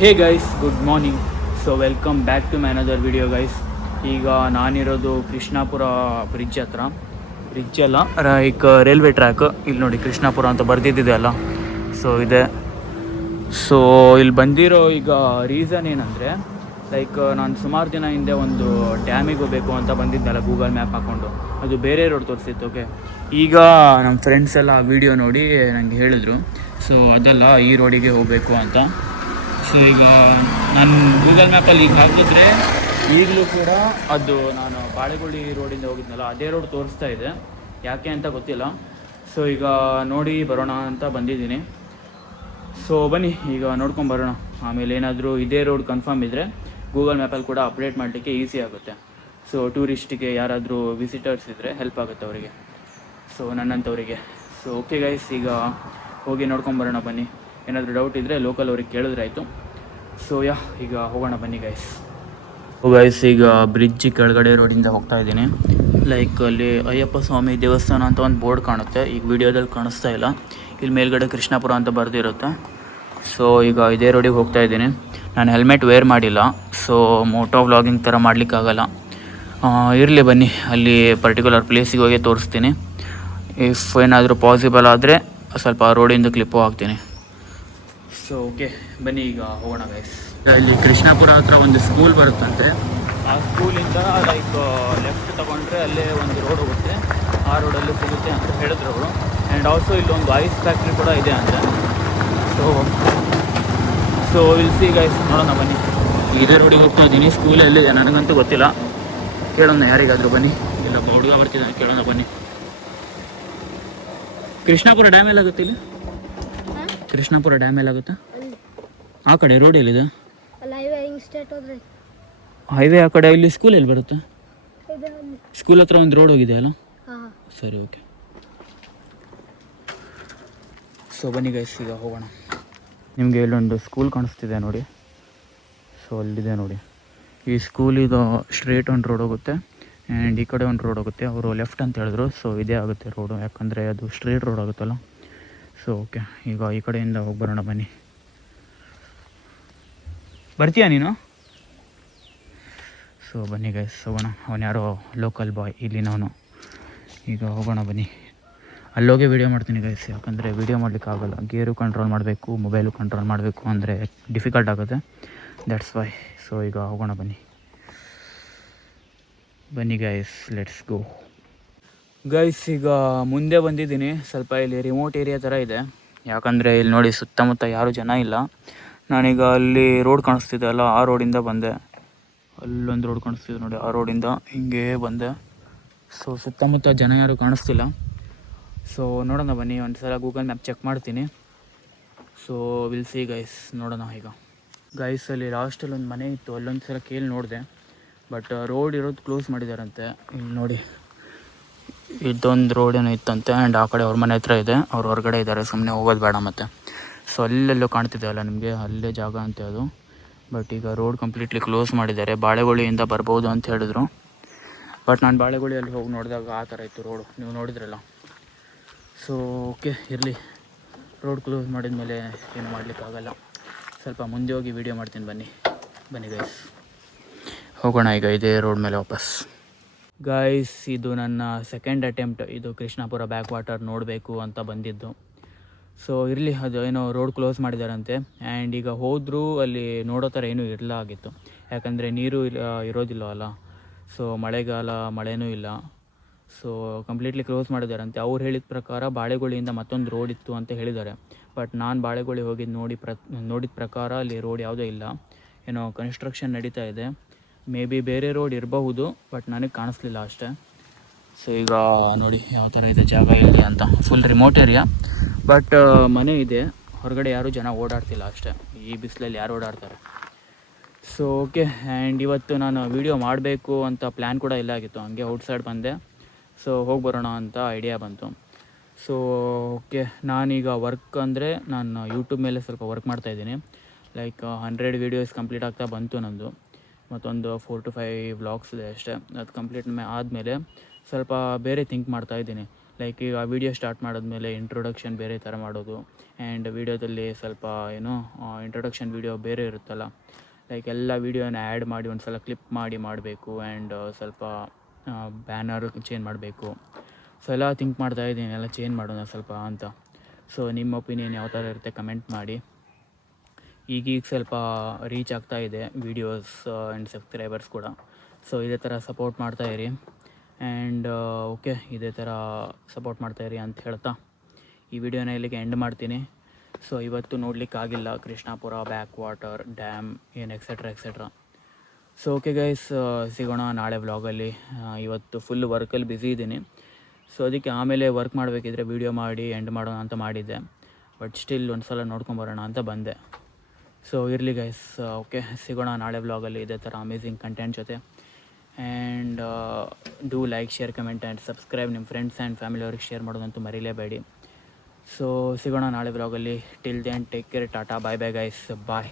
Hey guys, good morning. So welcome back to my another video guys. ಈಗ ನಾನಿರೋದು Krishnapura bridge ಹತ್ರ. Bridge ಅಲ್ಲ, like railway track. ಇಲ್ಲಿ ನೋಡಿ ಕೃಷ್ಣಾಪುರ ಅಂತ ಬರ್ದಿದ್ದಿದೆ ಅಲ್ಲ, ಸೊ ಇದೆ. ಸೊ ಇಲ್ಲಿ ಬಂದಿರೋ ಈಗ ರೀಸನ್ ಏನಂದರೆ, ಲೈಕ್ ನಾನು ಸುಮಾರು ದಿನ ಹಿಂದೆ ಒಂದು ಡ್ಯಾಮಿಗೆ ಹೋಗಬೇಕು ಅಂತ ಬಂದಿದ್ದೆನಲ್ಲ ಗೂಗಲ್ ಮ್ಯಾಪ್ ಹಾಕ್ಕೊಂಡು. ಅದು ಬೇರೆ ರೋಡ್ ತೋರಿಸಿತ್ತು. ಓಕೆ, ಈಗ ನಮ್ಮ ಫ್ರೆಂಡ್ಸ್ ಎಲ್ಲ ವೀಡಿಯೋ ನೋಡಿ ನನಗೆ ಹೇಳಿದ್ರು, ಸೊ ಅದಲ್ಲ ಈ ರೋಡಿಗೆ ಹೋಗಬೇಕು ಅಂತ. ಸೊ ಈಗ ನಾನು ಗೂಗಲ್ ಮ್ಯಾಪಲ್ಲಿ ಈಗ ಹಾಕಿದ್ರೆ ಈಗಲೂ ಕೂಡ ಅದು ನಾನು ಬಾಳೆಗುಳಿ ರೋಡಿಂದ ಹೋಗಿದ್ನಲ್ಲ ಅದೇ ರೋಡ್ ತೋರಿಸ್ತಾ ಇದೆ. ಯಾಕೆ ಅಂತ ಗೊತ್ತಿಲ್ಲ. ಸೊ ಈಗ ನೋಡಿ ಬರೋಣ ಅಂತ ಬಂದಿದ್ದೀನಿ. ಸೊ ಬನ್ನಿ ಈಗ ನೋಡ್ಕೊಂಡು ಬರೋಣ. ಆಮೇಲೆ ಏನಾದರೂ ಇದೇ ರೋಡ್ ಕನ್ಫರ್ಮ್ ಇದ್ದರೆ ಗೂಗಲ್ ಮ್ಯಾಪಲ್ಲಿ ಕೂಡ ಅಪ್ಡೇಟ್ ಮಾಡಲಿಕ್ಕೆ ಈಸಿ ಆಗುತ್ತೆ. ಸೊ ಟೂರಿಸ್ಟಿಗೆ ಯಾರಾದರೂ ವಿಸಿಟರ್ಸ್ ಇದ್ದರೆ ಹೆಲ್ಪ್ ಆಗುತ್ತೆ ಅವರಿಗೆ, ಸೊ ನನ್ನಂಥವರಿಗೆ. ಸೊ ಓಕೆ ಗೈಸ್, ಈಗ ಹೋಗಿ ನೋಡ್ಕೊಂಬರೋಣ ಬನ್ನಿ. ಏನಾದರೂ ಡೌಟ್ ಇದ್ದರೆ ಲೋಕಲ್ ಅವ್ರಿಗೆ ಕೇಳಿದ್ರೆ ಆಯಿತು. ಸೊ ಈಗ ಹೋಗೋಣ ಬನ್ನಿ ಗೈಸ್. ಈಗ ಬ್ರಿಡ್ಜ್ ಕೆಳಗಡೆ ರೋಡಿಂದ ಹೋಗ್ತಾ ಇದ್ದೀನಿ. ಲೈಕ್ ಅಲ್ಲಿ ಅಯ್ಯಪ್ಪ ಸ್ವಾಮಿ ದೇವಸ್ಥಾನ ಅಂತ ಒಂದು ಬೋರ್ಡ್ ಕಾಣುತ್ತೆ, ಈಗ ವಿಡಿಯೋದಲ್ಲಿ ಕಾಣಿಸ್ತಾ ಇಲ್ಲ. ಇಲ್ಲಿ ಮೇಲ್ಗಡೆ ಕೃಷ್ಣಾಪುರ ಅಂತ ಬರೆದಿರುತ್ತೆ. ಸೊ ಈಗ ಇದೇ ರೋಡಿಗೆ ಹೋಗ್ತಾ ಇದ್ದೀನಿ. ನಾನು ಹೆಲ್ಮೆಟ್ ವೇರ್ ಮಾಡಿಲ್ಲ, ಸೊ ಮೋಟೋ ವ್ಲಾಗಿಂಗ್ ಥರ ಮಾಡಲಿಕ್ಕಾಗಲ್ಲ. ಇರಲಿ ಬನ್ನಿ, ಅಲ್ಲಿ ಪರ್ಟಿಕ್ಯುಲರ್ ಪ್ಲೇಸಿಗೆ ಹೋಗಿ ತೋರಿಸ್ತೀನಿ. ಇಫ್ ಏನಾದರೂ ಪಾಸಿಬಲ್ ಆದರೆ ಸ್ವಲ್ಪ ರೋಡಿಂದ ಕ್ಲಿಪ್ಪು ಹಾಕ್ತೀನಿ. ಸೊ ಓಕೆ ಬನ್ನಿ ಈಗ ಹೋಗೋಣ ಗೈಸ್. ಇಲ್ಲಿ ಕೃಷ್ಣಾಪುರ ಹತ್ರ ಒಂದು ಸ್ಕೂಲ್ ಬರುತ್ತಂತೆ. ಆ ಸ್ಕೂಲಿಂದ ಲೈಕ್ ಲೆಫ್ಟ್ ತೊಗೊಂಡ್ರೆ ಅಲ್ಲೇ ಒಂದು ರೋಡ್ ಹೋಗುತ್ತೆ, ಆ ರೋಡಲ್ಲಿ ಸಿಗುತ್ತೆ ಅಂತ ಹೇಳಿದ್ರು ಅವರು. ಆ್ಯಂಡ್ ಆಲ್ಸೋ ಇಲ್ಲೊಂದು ಐಸ್ ಫ್ಯಾಕ್ಟ್ರಿ ಕೂಡ ಇದೆ ಅಂತ. ಸೊ ಇಲ್ಲಿ ಸಿ ಗೈಸ್, ನೋಡೋಣ ಬನ್ನಿ. ಇದೇ ರೋಡಿಗೆ ಹೋಗ್ತಾ ಇದ್ದೀನಿ. ಸ್ಕೂಲ್ ಎಲ್ಲಿದೆ ನನಗಂತೂ ಗೊತ್ತಿಲ್ಲ, ಕೇಳೋಣ ಯಾರಿಗಾದರೂ ಬನ್ನಿ. ಇಲ್ಲ ಹುಡುಗ ಬರ್ತಿದ್ದಾನೆ, ಕೇಳೋಣ ಬನ್ನಿ. ಕೃಷ್ಣಾಪುರ ಡ್ಯಾಮ್ ಎಲ್ಲಾಗುತ್ತೆ ಇಲ್ಲಿ? ಕೃಷ್ಣಾಪುರ ಡ್ಯಾಮ್ ಎಲ್ಲಾಗುತ್ತಾ? ಆ ಕಡೆ ರೋಡ್ ಎಲ್ಲಿದೆ? ಹೈವೇ ಆ ಕಡೆ. ಇಲ್ಲಿ ಸ್ಕೂಲ್ ಎಲ್ಲಿ ಬರುತ್ತೆ? ಸ್ಕೂಲ್ ಹತ್ರ ಒಂದು ರೋಡ್ ಹೋಗಿದೆ ಅಲ್ಲ? ಸರಿ, ಓಕೆ. ಸೊ ಬನ್ನಿ ಗೈಸ್, ಈಗ ಹೋಗೋಣ. ನಿಮಗೆ ಇಲ್ಲೊಂದು ಸ್ಕೂಲ್ ಕಾಣಿಸ್ತಿದೆ ನೋಡಿ. ಸೊ ಅಲ್ಲಿದೆ ನೋಡಿ. ಈ ಸ್ಕೂಲಿದು ಸ್ಟ್ರೇಟ್ ಒಂದು ರೋಡ್ ಹೋಗುತ್ತೆ ಆ್ಯಂಡ್ ಈ ಕಡೆ ಒಂದು ರೋಡ್ ಹೋಗುತ್ತೆ. ಅವರು ಲೆಫ್ಟ್ ಅಂತ ಹೇಳಿದ್ರು, ಸೊ ಇದೇ ಆಗುತ್ತೆ ರೋಡು, ಯಾಕಂದರೆ ಅದು ಸ್ಟ್ರೇಟ್ ರೋಡ್ ಆಗುತ್ತಲ್ಲ. ಸೊ ಓಕೆ, ಈಗ ಈ ಕಡೆಯಿಂದ ಹೋಗಿ ಬರೋಣ ಬನ್ನಿ. ಬರ್ತೀಯಾ ನೀನು? ಸೊ ಬನ್ನಿ ಗೈಸ್, ಹೋಗೋಣ. ಅವನು ಯಾರೋ ಲೋಕಲ್ ಬಾಯ್ ಇಲ್ಲಿನವನು. ಈಗ ಹೋಗೋಣ ಬನ್ನಿ. ಅಲ್ಲೋಗಿ ವೀಡಿಯೋ ಮಾಡ್ತೀನಿ ಗೈಸ್, ಯಾಕಂದರೆ ವೀಡಿಯೋ ಮಾಡಲಿಕ್ಕಾಗಲ್ಲ. ಗೇರು ಕಂಟ್ರೋಲ್ ಮಾಡಬೇಕು, ಮೊಬೈಲು ಕಂಟ್ರೋಲ್ ಮಾಡಬೇಕು ಅಂದರೆ ಡಿಫಿಕಲ್ಟ್ ಆಗುತ್ತೆ, ದ್ಯಾಟ್ಸ್ ವೈ. ಸೊ ಈಗ ಹೋಗೋಣ ಬನ್ನಿ. ಬನ್ನಿ ಗೈಸ್, ಲೆಟ್ಸ್ ಗೋ. ಗೈಸ್ ಈಗ ಮುಂದೆ ಬಂದಿದ್ದೀನಿ. ಸ್ವಲ್ಪ ಇಲ್ಲಿ ರಿಮೋಟ್ ಏರಿಯಾ ಥರ ಇದೆ, ಯಾಕಂದರೆ ಇಲ್ಲಿ ನೋಡಿ ಸುತ್ತಮುತ್ತ ಯಾರೂ ಜನ ಇಲ್ಲ. ನಾನೀಗ ಅಲ್ಲಿ ರೋಡ್ ಕಾಣಿಸ್ತಿದೆ ಅಲ್ಲ, ಆ ರೋಡಿಂದ ಬಂದೆ. ಅಲ್ಲೊಂದು ರೋಡ್ ಕಾಣಿಸ್ತಿದೆ ನೋಡಿ, ಆ ರೋಡಿಂದ ಹಿಂಗೇ ಬಂದೆ. ಸೊ ಸುತ್ತಮುತ್ತ ಜನ ಯಾರೂ ಕಾಣಿಸ್ತಿಲ್ಲ. ಸೊ ನೋಡೋಣ ಬನ್ನಿ, ಒಂದು ಸಲ ಗೂಗಲ್ ಮ್ಯಾಪ್ ಚೆಕ್ ಮಾಡ್ತೀನಿ. ಸೊ ವಿಲ್ ಸಿ ಗೈಸ್, ನೋಡೋಣ ಈಗ. ಗೈಸ್ ಅಲ್ಲಿ ಲಾಸ್ಟಲ್ಲಿ ಒಂದು ಮನೆ ಇತ್ತು, ಅಲ್ಲೊಂದು ಸಲ ಕೇಳಿ ನೋಡಿದೆ, ಬಟ್ ರೋಡ್ ಇರೋದು ಕ್ಲೋಸ್ ಮಾಡಿದಾರಂತೆ. ಇಲ್ಲಿ ನೋಡಿ, ಇದೊಂದು ರೋಡ್ ಏನೋ ಇತ್ತಂತೆ ಆ್ಯಂಡ್ ಆ ಕಡೆ ಅವ್ರ ಮನೆ ಹತ್ರ ಇದೆ, ಅವ್ರು ಹೊರಗಡೆ ಇದ್ದಾರೆ, ಸುಮ್ಮನೆ ಹೋಗೋದು ಬೇಡ ಮತ್ತೆ. ಸೊ ಅಲ್ಲೆಲ್ಲೋ ಕಾಣ್ತಿದೆ ಅಲ್ಲ ನಿಮಗೆ, ಅಲ್ಲೇ ಜಾಗ ಅಂತೆ ಅದು. ಬಟ್ ಈಗ ರೋಡ್ ಕಂಪ್ಲೀಟ್ಲಿ ಕ್ಲೋಸ್ ಮಾಡಿದ್ದಾರೆ. ಬಾಳೆಗುಳಿಯಿಂದ ಬರ್ಬೋದು ಅಂತ ಹೇಳಿದ್ರು, ಬಟ್ ನಾನು ಬಾಳೆಗುಳಿಯಲ್ಲಿ ಹೋಗಿ ನೋಡಿದಾಗ ಆ ಥರ ಇತ್ತು ರೋಡು, ನೀವು ನೋಡಿದ್ರಲ್ಲ. ಸೊ ಓಕೆ ಇರಲಿ, ರೋಡ್ ಕ್ಲೋಸ್ ಮಾಡಿದ ಮೇಲೆ ಏನು ಮಾಡಲಿಕ್ಕಾಗಲ್ಲ. ಸ್ವಲ್ಪ ಮುಂದೆ ಹೋಗಿ ವೀಡಿಯೋ ಮಾಡ್ತೀನಿ ಬನ್ನಿ. ಬನ್ನಿ ಗೈಸ್, ಹೋಗೋಣ ಈಗ ಇದೇ ರೋಡ್ ಮೇಲೆ ವಾಪಸ್. ಗೈಸ್ ಇದು ನನ್ನ ಸೆಕೆಂಡ್ ಅಟೆಂಪ್ಟ್, ಇದು ಕೃಷ್ಣಾಪುರ ಬ್ಯಾಕ್ ವಾಟರ್ ನೋಡಬೇಕು ಅಂತ ಬಂದಿದ್ದು. ಸೊ ಇರಲಿ, ಅದು ಏನೋ ರೋಡ್ ಕ್ಲೋಸ್ ಮಾಡಿದಾರಂತೆ. ಆ್ಯಂಡ್ ಈಗ ಹೋದರೂ ಅಲ್ಲಿ ನೋಡೋ ಥರ ಏನೂ ಇರಲ್ಲ ಆಗಿತ್ತು, ಯಾಕಂದರೆ ನೀರು ಇರೋದಿಲ್ಲ ಅಲ್ಲ. ಸೊ ಮಳೆಗಾಲ, ಮಳೆನೂ ಇಲ್ಲ. ಸೊ ಕಂಪ್ಲೀಟ್ಲಿ ಕ್ಲೋಸ್ ಮಾಡಿದಾರಂತೆ. ಅವ್ರು ಹೇಳಿದ ಪ್ರಕಾರ ಬಾಳೆಗುಳಿಯಿಂದ ಮತ್ತೊಂದು ರೋಡ್ ಇತ್ತು ಅಂತ ಹೇಳಿದ್ದಾರೆ. ಬಟ್ ನಾನು ಬಾಳೆಗುಳಿ ಹೋಗಿದ್ದು ನೋಡಿದ ಪ್ರಕಾರ ಅಲ್ಲಿ ರೋಡ್ ಯಾವುದೂ ಇಲ್ಲ, ಏನೋ ಕನ್ಸ್ಟ್ರಕ್ಷನ್ ನಡೀತಾ ಇದೆ. ಮೇ ಬಿ ಬೇರೆ ರೋಡ್ ಇರಬಹುದು, ಬಟ್ ನನಗೆ ಕಾಣಿಸ್ಲಿಲ್ಲ ಅಷ್ಟೇ. ಸೊ ಈಗ ನೋಡಿ ಯಾವ ಥರ ಇದೆ ಜಾಗ ಇಲ್ಲಿ ಅಂತ. ಫುಲ್ ರಿಮೋಟ್ ಏರಿಯಾ, ಬಟ್ ಮನೆ ಇದೆ, ಹೊರಗಡೆ ಯಾರೂ ಜನ ಓಡಾಡ್ತಿಲ್ಲ ಅಷ್ಟೇ. ಈ ಬಿಸಿಲಲ್ಲಿ ಯಾರು ಓಡಾಡ್ತಾರೆ? So okay. ಆ್ಯಂಡ್ ಇವತ್ತು ನಾನು ವೀಡಿಯೋ ಮಾಡಬೇಕು ಅಂತ ಪ್ಲ್ಯಾನ್ ಕೂಡ ಇಲ್ಲ ಆಗಿತ್ತು, ಹಂಗೆ ಔಟ್ಸೈಡ್ ಬಂದೆ. ಸೊ ಹೋಗಿ ಬರೋಣ ಅಂತ ಐಡಿಯಾ ಬಂತು. ಸೊ ಓಕೆ, ನಾನೀಗ ವರ್ಕ್ ಅಂದರೆ ನಾನು ಯೂಟ್ಯೂಬ್ ಮೇಲೆ ಸ್ವಲ್ಪ ವರ್ಕ್ ಮಾಡ್ತಾಯಿದ್ದೀನಿ. ಲೈಕ್ 100 ವೀಡಿಯೋಸ್ ಕಂಪ್ಲೀಟ್ ಆಗ್ತಾ ಬಂತು ನಂದು. ಮತ್ತೊಂದು 4 to 5 ವ್ಲಾಗ್ಸ್ ಇದೆ ಅಷ್ಟೇ. ಅದು ಕಂಪ್ಲೀಟ್ ಆದಮೇಲೆ ಸ್ವಲ್ಪ ಬೇರೆ ಥಿಂಕ್ ಮಾಡ್ತಾಯಿದ್ದೀನಿ. ಲೈಕ್ ಈಗ ವೀಡಿಯೋ ಸ್ಟಾರ್ಟ್ ಮಾಡಿದ್ಮೇಲೆ ಇಂಟ್ರೊಡಕ್ಷನ್ ಬೇರೆ ಥರ ಮಾಡೋದು, ಆ್ಯಂಡ್ ವೀಡಿಯೋದಲ್ಲಿ ಸ್ವಲ್ಪ ಏನೋ ಇಂಟ್ರೊಡಕ್ಷನ್ ವೀಡಿಯೋ ಬೇರೆ ಇರುತ್ತಲ್ಲ, ಲೈಕ್ ಎಲ್ಲ ವೀಡಿಯೋನ ಆ್ಯಡ್ ಮಾಡಿ ಒಂದು ಸಲ ಕ್ಲಿಪ್ ಮಾಡಿ ಮಾಡಬೇಕು, ಆ್ಯಂಡ್ ಸ್ವಲ್ಪ ಬ್ಯಾನರ್ ಚೇಂಜ್ ಮಾಡಬೇಕು. ಸೊ ಎಲ್ಲ ಥಿಂಕ್ ಮಾಡ್ತಾಯಿದ್ದೀನಿ, ಎಲ್ಲ ಚೇಂಜ್ ಮಾಡೋಣ ಸ್ವಲ್ಪ ಅಂತ. ಸೊ ನಿಮ್ಮ ಒಪಿನಿಯನ್ ಯಾವ ಥರ ಇರುತ್ತೆ ಕಮೆಂಟ್ ಮಾಡಿ. ಈಗೀಗ ಸ್ವಲ್ಪ ರೀಚ್ ಆಗ್ತಾಯಿದೆ ವೀಡಿಯೋಸ್ ಆ್ಯಂಡ್ ಸಬ್ಸ್ಕ್ರೈಬರ್ಸ್ ಕೂಡ. ಸೊ ಇದೇ ಥರ ಸಪೋರ್ಟ್ ಮಾಡ್ತಾಯಿರಿ, ಆ್ಯಂಡ್ ಓಕೆ, ಇದೇ ಥರ ಸಪೋರ್ಟ್ ಮಾಡ್ತಾಯಿರಿ ಅಂತ ಹೇಳ್ತಾ ಈ ವಿಡಿಯೋನ ಇಲ್ಲಿಗೆ ಎಂಡ್ ಮಾಡ್ತೀನಿ. ಸೊ ಇವತ್ತು ನೋಡಲಿಕ್ಕಾಗಿಲ್ಲ ಕೃಷ್ಣಾಪುರ ಬ್ಯಾಕ್ ವಾಟರ್ ಡ್ಯಾಮ್ ಏನು ಎಕ್ಸೆಟ್ರಾ. ಸೊ ಓಕೆ ಗೈಸ್, ಸಿಗೋಣ ನಾಳೆ ವ್ಲಾಗಲ್ಲಿ. ಇವತ್ತು ಫುಲ್ ವರ್ಕಲ್ಲಿ ಬ್ಯುಸಿ ಇದ್ದೀನಿ. ಸೊ ಅದಕ್ಕೆ ಆಮೇಲೆ ವರ್ಕ್ ಮಾಡಬೇಕಿದ್ರೆ ವೀಡಿಯೋ ಮಾಡಿ ಎಂಡ್ ಮಾಡೋಣ ಅಂತ ಮಾಡಿದ್ದೆ, ಬಟ್ ಸ್ಟಿಲ್ ಒಂದು ಸಲ ನೋಡ್ಕೊಂಬರೋಣ ಅಂತ ಬಂದೆ. ಸೊ ಇರಲಿ ಗೈಸ್, ಓಕೆ, ಸಿಗೋಣ ನಾಳೆ ವ್ಲಾಗಲ್ಲಿ ಇದೇ ಥರ ಅಮೇಝಿಂಗ್ ಕಂಟೆಂಟ್ ಜೊತೆ. And do like, share, comment and subscribe. ನಿಮ್ಮ ಫ್ರೆಂಡ್ಸ್ ಆ್ಯಂಡ್ ಫ್ಯಾಮಿಲಿ ಅವ್ರಿಗೆ ಶೇರ್ ಮಾಡೋದಂತೂ ಮರೀಲೇಬೇಡಿ. ಸೊ ಸಿಗೋಣ ನಾಳೆ ವ್ಲಾಗಲ್ಲಿ. Till then take care, tata, bye bye guys, ಬಾಯ್.